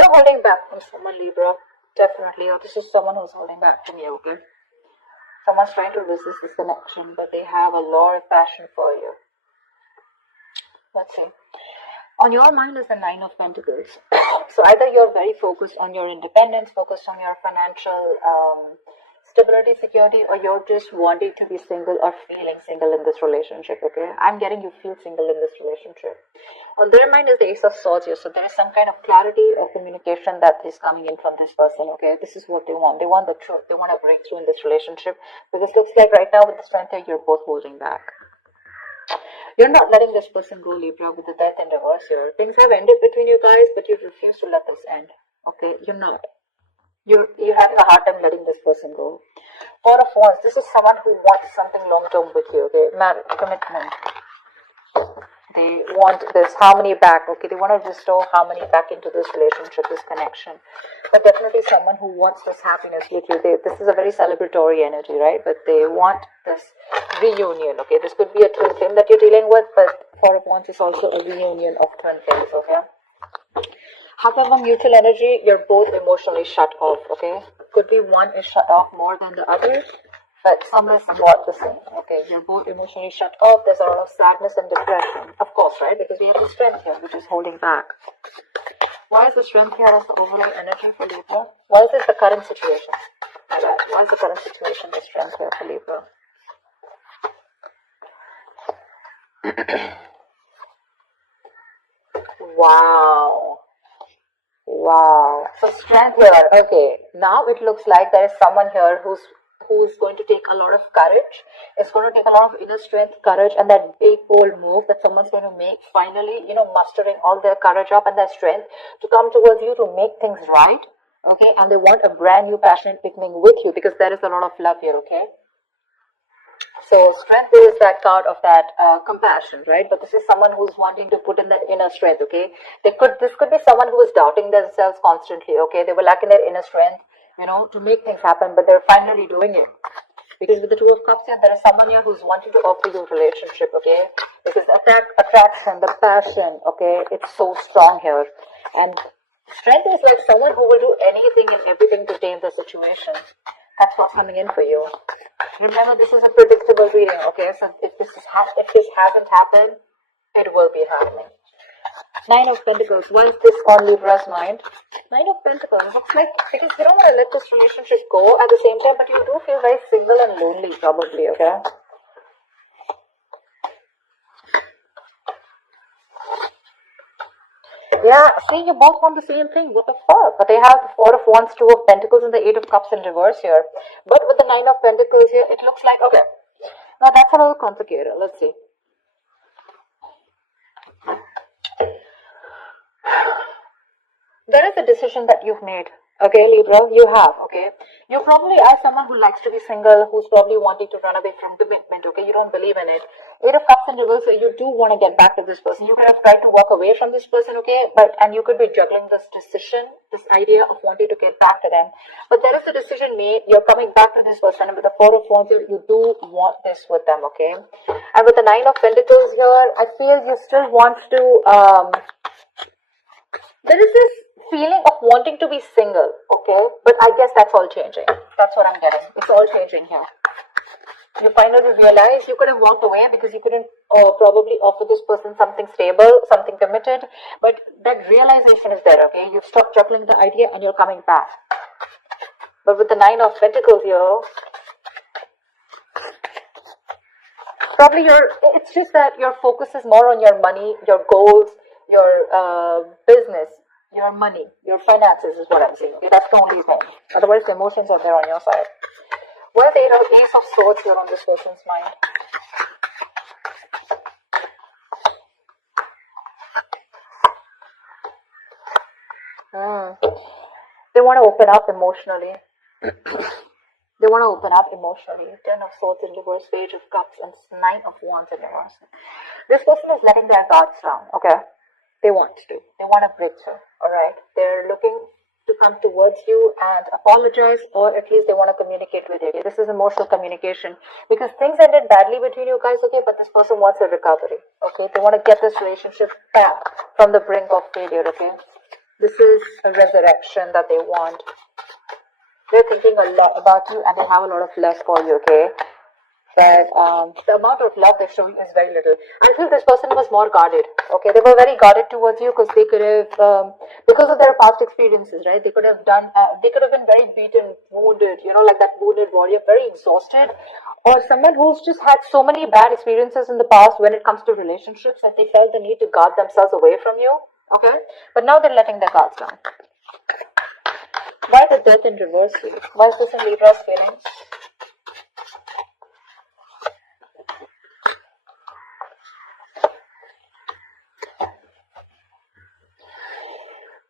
You're holding back from someone, Libra. Definitely. Or this is someone who's holding back from you, okay? Someone's trying to resist this connection, but they have a lot of passion for you. Let's see. On your mind is the Nine of Pentacles. So either you're very focused on your independence, focused on your financial stability, security, or you're just wanting to be single or feeling single in this relationship, okay? I'm getting you feel single in this relationship. On their mind is the Ace of Swords here. So there is some kind of clarity or communication that is coming in from this person, okay? This is what they want. They want the truth. They want a breakthrough in this relationship. Because it looks like right now with the strength here, you're both holding back. You're not letting this person go, Libra, with the Death in reverse here. Things have ended between you guys, but you refuse to let this end, okay? You're not. You're having a hard time letting this person go. Four of Wands, this is someone who wants something long-term with you, okay? Marriage, commitment. They want this harmony back, okay? They want to restore harmony back into this relationship, this connection. But definitely someone who wants this happiness with you. This is a very celebratory energy, right? But they want this reunion, okay? This could be a twin flame that you're dealing with, but Four of Wands is also a reunion of twin flames, okay? However, mutual energy, you're both emotionally shut off, okay? Could be one is shut off more than the other, but some is not the same, okay? You're both emotionally shut off. There's a lot of sadness and depression, of course, right? Because we have the strength here, which is holding back. Why is the strength here as the overall energy for Libra? Why is this the current situation? Why is the current situation the strength here for Libra? Wow. So strength here. Okay. Now it looks like there is someone here who's going to take a lot of courage. It's going to take a lot of inner strength, courage, and that big bold move that someone's going to make. Finally, mustering all their courage up and their strength to come towards you to make things right. Okay. And they want a brand new passionate beginning with you because there is a lot of love here. Okay. So strength is that card of that compassion, right? But this is someone who's wanting to put in that inner strength, okay? This could be someone who is doubting themselves constantly, okay? They were lacking their inner strength, to make things happen, but they're finally doing it. Because with the Two of Cups here, there is someone here who's wanting to offer you a relationship, okay? Because attraction, the passion, okay? It's so strong here. And strength is like someone who will do anything and everything to tame the situation. That's what's coming in for you. Remember, this is a predictable reading, okay? So if this hasn't happened, it will be happening. Nine of Pentacles. Why is this on Libra's mind? Nine of Pentacles. Looks like because you don't want to let this relationship go at the same time, but you do feel very single and lonely, probably, okay? Yeah, see, you both want the same thing. What the fuck? But they have the Four of Wands, Two of Pentacles, and the Eight of Cups in reverse here. But with the Nine of Pentacles here, it looks like, okay, now that's a little complicated. Let's see. There is a decision that you've made. Okay, Libra, you have, okay? You probably are someone who likes to be single, who's probably wanting to run away from commitment, okay? You don't believe in it. Eight of Cups in reverse, so you do want to get back to this person. You could have tried to walk away from this person, okay? And you could be juggling this decision, this idea of wanting to get back to them. But there is a decision made, you're coming back to this person, and with the Four of Wands here, you do want this with them, okay? And with the Nine of Pentacles here, I feel you still want to, there is this feeling of wanting to be single, okay? But I guess that's all changing. That's what I'm getting. It's all changing here. You finally realize you could have walked away because you couldn't probably offer this person something stable, something committed. But that realization is there, okay? You've stopped juggling the idea and you're coming back. But with the Nine of Pentacles here, probably it's just that your focus is more on your money, your goals, your business, your money, your finances is what I'm saying. Okay? That's the only thing. Otherwise, the emotions are there on your side. What is the Ace of Swords here on this person's mind? They want to open up emotionally. They want to open up emotionally. Ten of Swords in reverse, Page of Cups, and Nine of Wands in reverse. This person is letting their guards down, okay? They want to. They want a breakthrough, alright? They're looking to come towards you and apologize, or at least they want to communicate with you. This is emotional communication. Because things ended badly between you guys, okay? But this person wants a recovery, okay? They want to get this relationship back from the brink of failure, okay? This is a resurrection that they want. They're thinking a lot about you and they have a lot of love for you, okay? But the amount of love they're showing is very little. I feel this person was more guarded, okay? They were very guarded towards you because they could have, because of their past experiences, right? They could have been very beaten, wounded, like that wounded warrior, very exhausted. Or someone who's just had so many bad experiences in the past when it comes to relationships that they felt the need to guard themselves away from you, okay? But now they're letting their guards down. Why the death in reverse here? Why is this in Libra's feelings?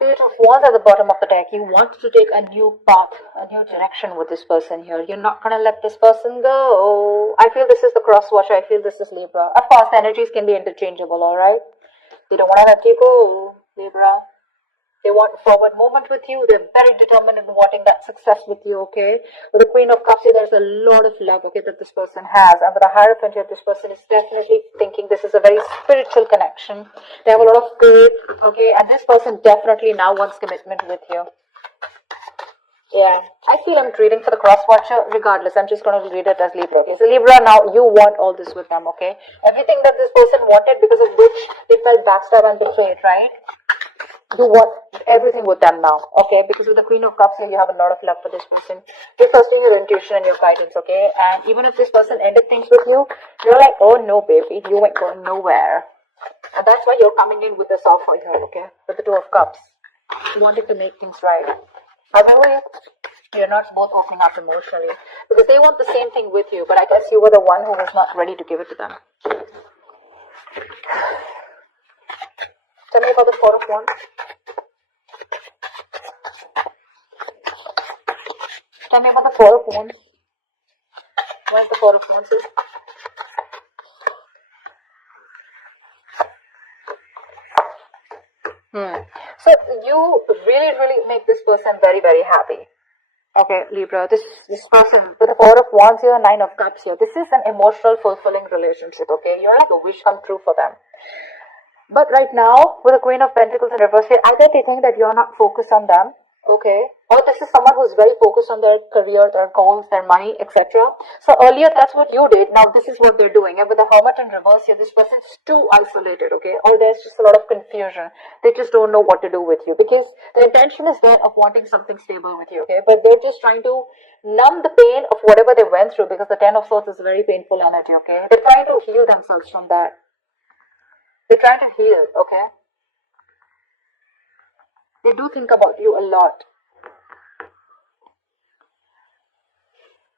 Page of Wands at the bottom of the deck. You want to take a new path, a new direction with this person here. You're not going to let this person go. I feel this is the cross watcher. I feel this is Libra. Of course, the energies can be interchangeable, alright? They don't want to let you go, Libra. They want a forward movement with you. They're very determined in wanting that success with you, okay? With the Queen of Cups here, there's a lot of love, okay, that this person has. And with the Hierophant here, this person is definitely thinking this is a very spiritual connection. They have a lot of faith, okay? And this person definitely now wants commitment with you. Yeah, I feel I'm reading for the cross watcher. Regardless, I'm just going to read it as Libra, okay? So Libra, now you want all this with them, okay? Everything that this person wanted because of which they felt backstabbed and betrayed, right? You want everything with them now, okay? Because with the Queen of Cups here, you have a lot of love for this person. You're trusting your intuition and your guidance, okay? And even if this person ended things with you, you're like, oh no, baby, you ain't going nowhere. And that's why you're coming in with this offer here, okay? With the Two of Cups. You wanted to make things right. However, you're not both opening up emotionally. Because they want the same thing with you, but I guess you were the one who was not ready to give it to them. Tell me about the Four of Wands. Tell me about the Four of Wands. What is the Four of Wands? So you really make this person very, very happy. Okay, Libra, this person with the Four of Wands here, Nine of Cups here. This is an emotional, fulfilling relationship, okay? You're like a wish come true for them. But right now, with the Queen of Pentacles in reverse here, either they think that you're not focused on them, okay? Or this is someone who's very focused on their career, their goals, their money, etc. So earlier, that's what you did. Now this is what they're doing. And with the Hermit in reverse here, this person's too isolated, okay? Or there's just a lot of confusion. They just don't know what to do with you. Because the intention is there of wanting something stable with you, okay? But they're just trying to numb the pain of whatever they went through. Because the Ten of Swords is a very painful energy, okay? They're trying to heal themselves from that. They're trying to heal, okay? They do think about you a lot.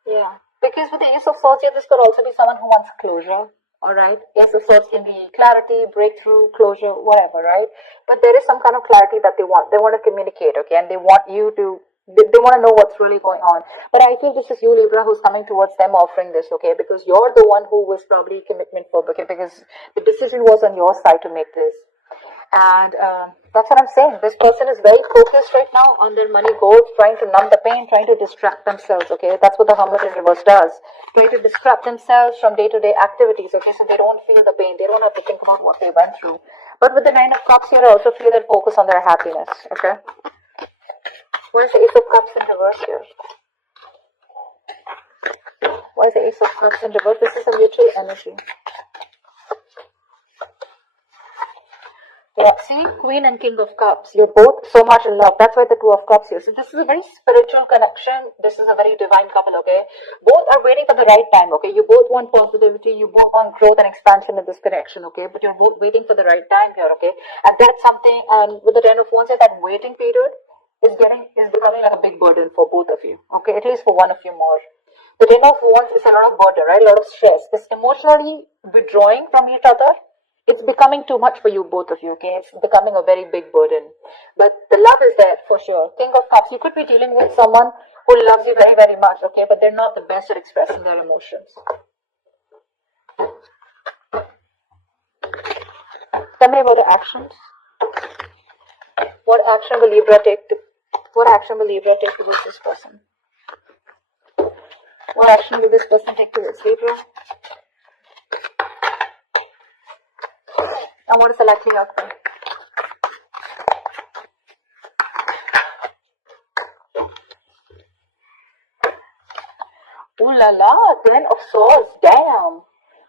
Yeah, because with the Ace of Swords here, this could also be someone who wants closure, alright? Ace of Swords can be clarity, breakthrough, closure, whatever, right? But there is some kind of clarity that they want. They want to communicate, okay? And they want you to, they want to know what's really going on. But I feel this is you, Libra, who's coming towards them offering this, okay? Because you're the one who was probably commitment phobic, okay? Because the decision was on your side to make this. And that's what I'm saying. This person is very focused right now on their money goals, trying to numb the pain, trying to distract themselves, okay? That's what the Hermit in reverse does. Try to distract themselves from day-to-day activities, okay? So they don't feel the pain. They don't have to think about what they went through. But with the Nine of Cups here, I also feel that focus on their happiness, okay? Where's the Ace of Cups in reverse here? Why is the Ace of Cups in reverse? This is a mutual energy. Yeah, see, Queen and King of Cups, you're both so much in love. That's why the Two of Cups here. So this is a very spiritual connection. This is a very divine couple, okay? Both are waiting for the right time, okay? You both want positivity. You both want growth and expansion in this connection, okay? But you're both waiting for the right time here, okay? And that's something, and with the Ten of Wands, that waiting period is becoming like a big burden for both of you, okay? At least for one of you more. The Ten of Wands is a lot of burden, right? A lot of stress. It's emotionally withdrawing from each other. It's becoming too much for you, both of you, okay? It's becoming a very big burden. But the love is there, for sure. King of Cups, you could be dealing with someone who loves you very, very much, okay? But they're not the best at expressing their emotions. Tell me about the actions. What action will Libra take towards this person? What action will this person take towards Libra? And what is the likely outcome? Ooh la la, 10 of swords, damn.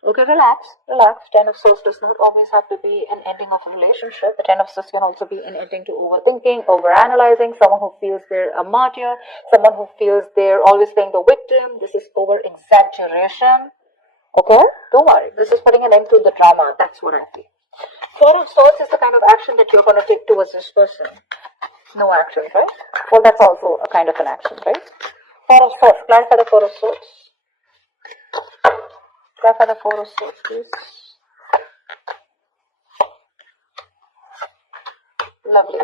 Okay, relax, relax. 10 of swords does not always have to be an ending of a relationship. The 10 of swords can also be an ending to overthinking, overanalyzing, someone who feels they're a martyr, someone who feels they're always playing the victim. This is over exaggeration. Okay, don't worry. This is putting an end to the drama. That's what I feel. 4 of swords is the kind of action that you're going to take towards this person. No action, right? Well, that's also a kind of an action, right? 4 of swords. Clarify the 4 of swords. Clarify the 4 of swords, please. Lovely.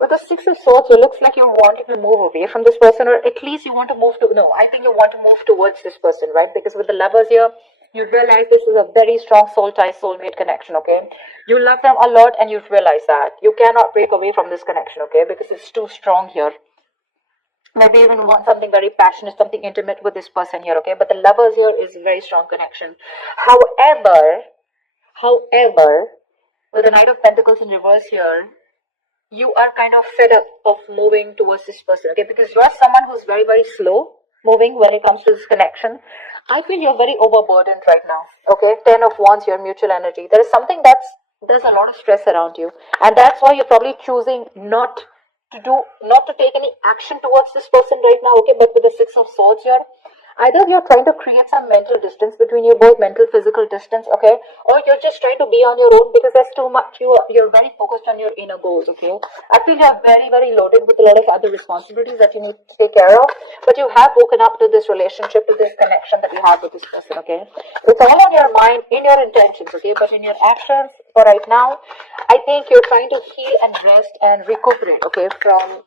With the 6 of swords, it looks like you're wanting to move away from this person, or at least you want to move to, no, I think you want to move towards this person, right? Because with the lovers here, you realize this is a very strong soul tie, soulmate connection, okay? You love them a lot and you realize that. You cannot break away from this connection, okay? Because it's too strong here. Maybe even want something very passionate, something intimate with this person here, okay? But the lovers here is a very strong connection. However, with the Knight of Pentacles in reverse here, you are kind of fed up of moving towards this person, okay? Because you are someone who's very, very slow moving when it comes to this connection. I feel you're very overburdened right now, okay? 10 of Wands, your mutual energy. There is something there's a lot of stress around you. And that's why you're probably choosing not to take any action towards this person right now, okay? But with the 6 of Swords here, either you're trying to create some mental distance between you both, mental, physical distance, okay? Or you're just trying to be on your own because there's too much, you're very focused on your inner goals, okay? I feel you're very, very loaded with a lot of other responsibilities that you need to take care of, but you have woken up to this relationship, to this connection that you have with this person, okay? It's all on your mind, in your intentions, okay? But in your actions, for right now, I think you're trying to heal and rest and recuperate, okay, from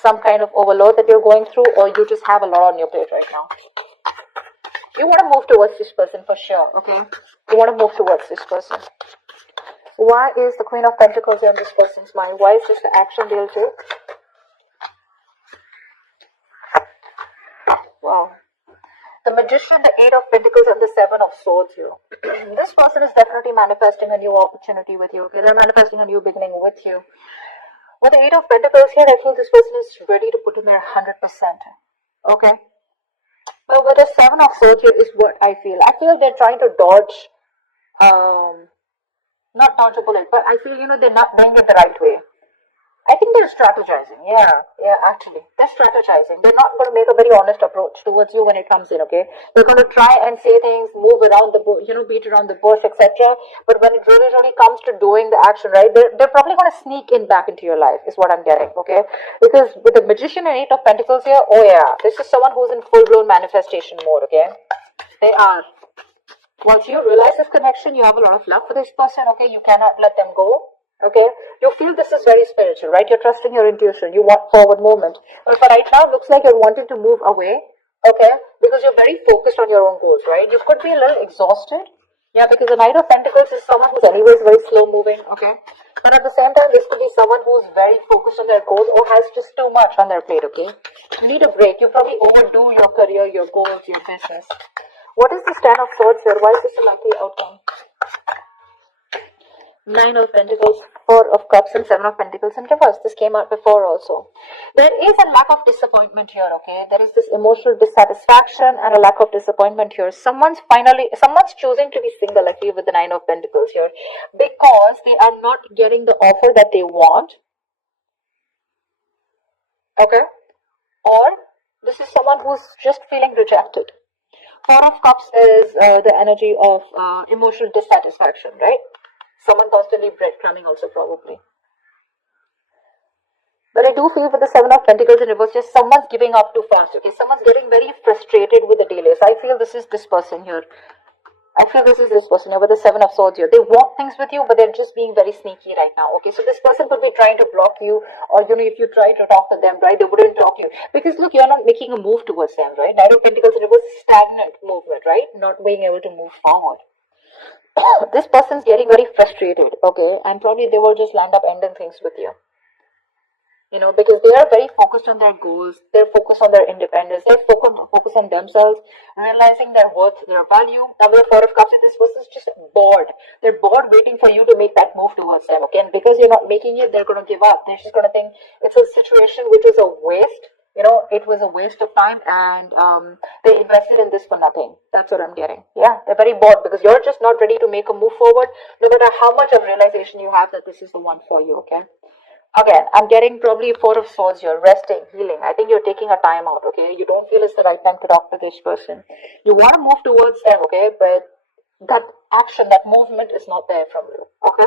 some kind of overload that you're going through, or you just have a lot on your plate right now. You want to move towards this person for sure, okay? You want to move towards this person. Why is the Queen of Pentacles in this person's mind? Why is this the action they'll take? Wow. The Magician, the 8 of Pentacles, and the 7 of Swords here. This person is definitely manifesting a new opportunity with you, okay? They're manifesting a new beginning with you. With the 8 of Pentacles here, I feel this person is ready to put in their 100%, okay? But with the 7 of Swords here is what I feel. I feel they're trying to dodge, not dodge a bullet, but I feel, they're not doing it the right way. I think they're strategizing. Yeah, actually. They're strategizing. They're not going to make a very honest approach towards you when it comes in, okay? They're going to try and say things, move around the bush, beat around the bush, etc. But when it really comes to doing the action, right, they're probably going to sneak in back into your life, is what I'm getting, okay? Because with the Magician and 8 of Pentacles here, oh yeah, this is someone who's in full-blown manifestation mode, okay? They are. Once you realize this connection, you have a lot of love for this person, okay? You cannot let them go. Okay, you feel this is very spiritual, right? You're trusting your intuition. You want forward movement. But for right now, it looks like you're wanting to move away, okay? Because you're very focused on your own goals, right? You could be a little exhausted. Yeah, because the Knight of Pentacles is someone who's anyways very slow moving, okay? But at the same time, this could be someone who's very focused on their goals or has just too much on their plate, okay? You need a break. You probably overdo your career, your goals, your business. What is this 10 of Swords here? Why is this a likely outcome? 9 of Pentacles, 4 of Cups, and 7 of Pentacles in reverse. This came out before also. There is a lack of disappointment here, okay? There is this emotional dissatisfaction and a lack of disappointment here. Someone's choosing to be single, I feel, with the 9 of Pentacles here, because they are not getting the offer that they want, okay? Or this is someone who's just feeling rejected. 4 of Cups is the energy of emotional dissatisfaction, right? Someone constantly breadcrumbing also probably. But I do feel with the 7 of Pentacles in reverse, just someone's giving up too fast, okay? Someone's getting very frustrated with the delays. I feel this is this person here. With the 7 of Swords here. They want things with you, but they're just being very sneaky right now, okay? So this person could be trying to block you, or, if you try to talk to them, right, they wouldn't talk to you. Because, look, you're not making a move towards them, right? 9 of Pentacles in reverse is stagnant movement, right? Not being able to move forward. This person's getting very frustrated, okay? And probably they will just land up ending things with you. Because they are very focused on their goals. They're focused on their independence. They're focused on themselves, realizing their worth, their value. Now, with the 4 of Cups, this person's just bored. They're bored waiting for you to make that move towards them, okay? And because you're not making it, they're going to give up. They're just going to think it's a situation which is a waste. you know, it was a waste of time, and they invested in this for nothing. That's what I'm getting. Yeah, they're very bored because you're just not ready to make a move forward, no matter how much of realization you have that this is the one for you, okay? Again, I'm getting probably Four of Swords here, resting, healing. I think you're taking a time out, okay? You don't feel it's the right time to talk to this person. You want to move towards them, okay? But that action, that movement is not there from you, okay?